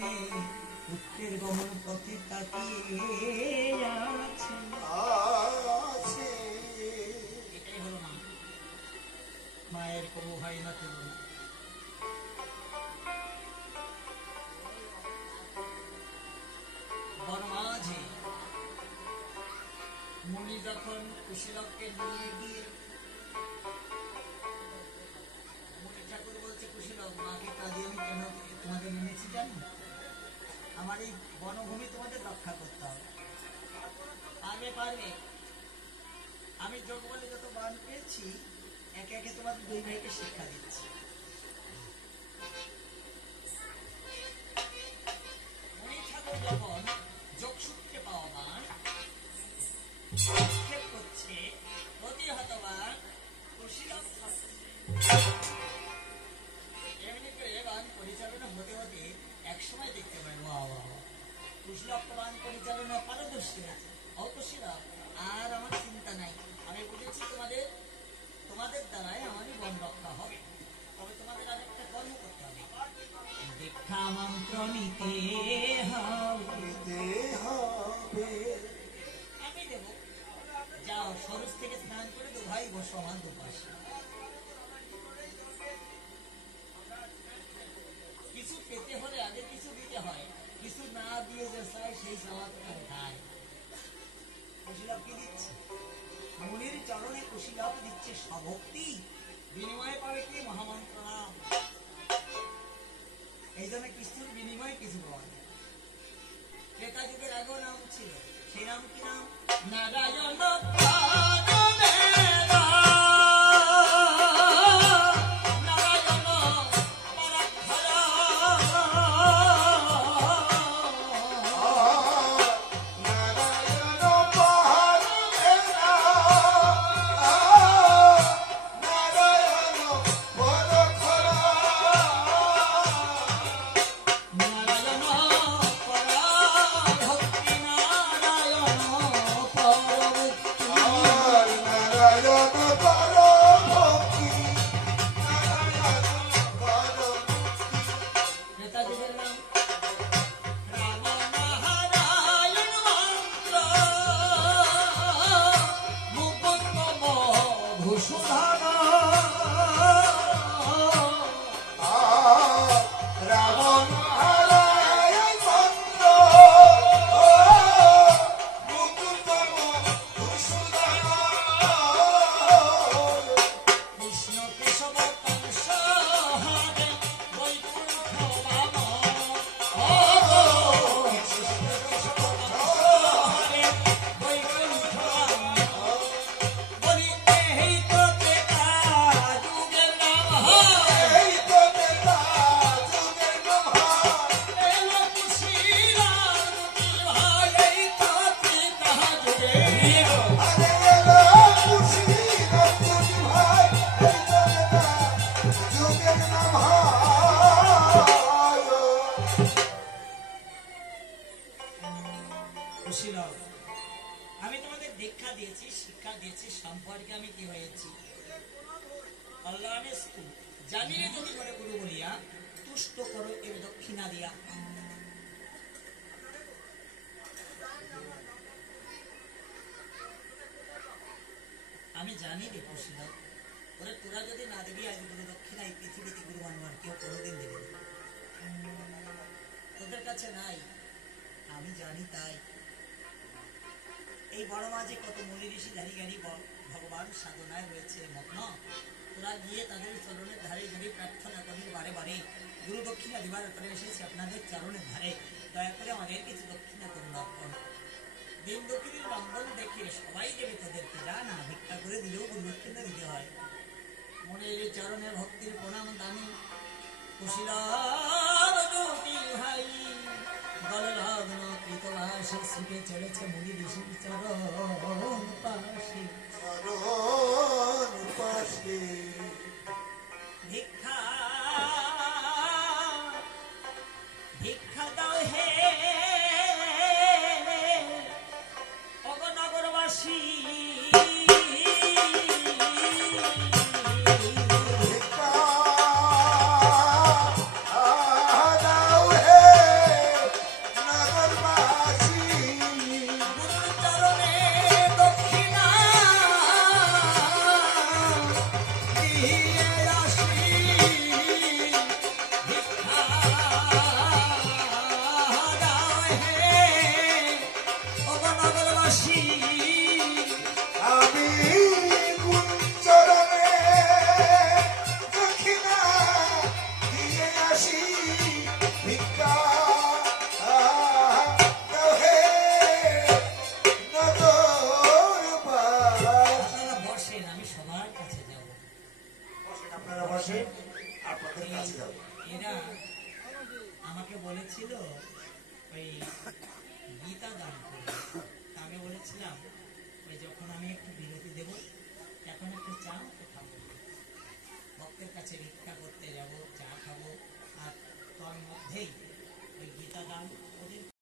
নয়নে পুত্রের গমন পথে তাকিয়ে আছে। এটাই হলো মা, মায়ের কোনো হয় না তেমন। বনমাঝে মুনি যখন কুশীলবকে নিয়ে গিয়ে, মুনি ঠাকুর বলছে কুশীলব, মাকে কাঁদিয়ে আমি কেন তোমাদের এনেছি জানো? আমার এই বনভূমি তোমাদের রক্ষা করতে হবে। আগে পারবে? আমি যোগ বলে যত বান পেয়েছি একে একে তোমাদের দুই ভাইকে শিক্ষা দিচ্ছি। মুনি ঠাকুর যখন যোগসূত্রে পাওয়া বান নিক্ষেপ করছে, প্রতিহত বান কুশীলব এমনি করে বান পরিচালনা হতে হতে একসময় দেখতে পাই কুশীলব বান পরিচালনা পারদর্শী আছে। কুশীলব আর আমার চিন্তা নাই, আমি বুঝেছি তোমাদের দ্বারাই আমারই বন রক্ষা হবে। তবে তোমাদের আরেকটা কর্ম করতে হবে, দীক্ষা মন্ত্র নিতে হবে। আমি দেব, যাও সরস থেকে স্নান করে দু ভাই বসো আমার দুপাশে। কিছু পেতে হলে আগে কিছু দিতে হয়, কিছু না দিয়ে যে চায় সেই সমাজ খায়। কুশীলব কি দিচ্ছে? মুনির চরণে কুশীলব দিচ্ছে স্বভক্তি, বিনিময়ে পাবে কি? মহামন্ত্র নাম। এই জন্য কিছুর বিনিময়ে কিছু পাওয়া যায়। ত্রেতা যুগের আগেও নাম ছিল, সেই নাম কি নাম? নারায়ণ। আমি তোমাদের দীক্ষা দিয়েছি, শিক্ষা দিয়েছি, সম্পর্কে আমি কি হয়েছি? আল্লাহ জানিয়ে যদি করে গুরু বলিয়া তুষ্ট করো এর দক্ষিণা দিয়া। আমি জানি রে কুশীলব, ওরে তোরা যদি না দিবি আজ গুরু দক্ষিণা এই পৃথিবীতে গুরু মানবার কেউ কোনোদিন দেবে না, তোদের কাছে নাই, আমি জানি। তাই এই বড় মাঝে কত মুনি ঋষি ধারি গাড়ি ভগবান সাধনায় রয়েছে মগ্ন, তোরা গিয়ে তাদের চরণের ধারে ধারে প্রার্থনা করি বারে বারে, গুরু দক্ষিণা দিবার করে এসেছি আপনাদের চরণের ধারে, দয়া করে আমাদের কিছু দক্ষিণা করুন। দিন দক্ষিণের মঙ্গল দেখে সবাই দেবে তোদেরকে, যা না ভিক্ষা করে দিলেও গুরু দক্ষিণা দিতে হয়। মনের চরণে ভক্তির প্রণাম দামি কুশীলব দুটি ভাই, গললগ্ন কৃতবাসে ছুটে চলেছে মুনি ঋষির চরণ পাশে। ভিক্ষা ভিক্ষা দাও হে অগনগরবাসী, দাও হে আমাকে বলেছিল ওই গীতা দান করবে। তা আমি বলেছিলাম ওই যখন আমি একটু বিরতি দেব এখন একটু চা একটু খাবো, ভক্তের কাছে ভিক্ষা করতে যাব, চা খাবো, আর তার মধ্যেই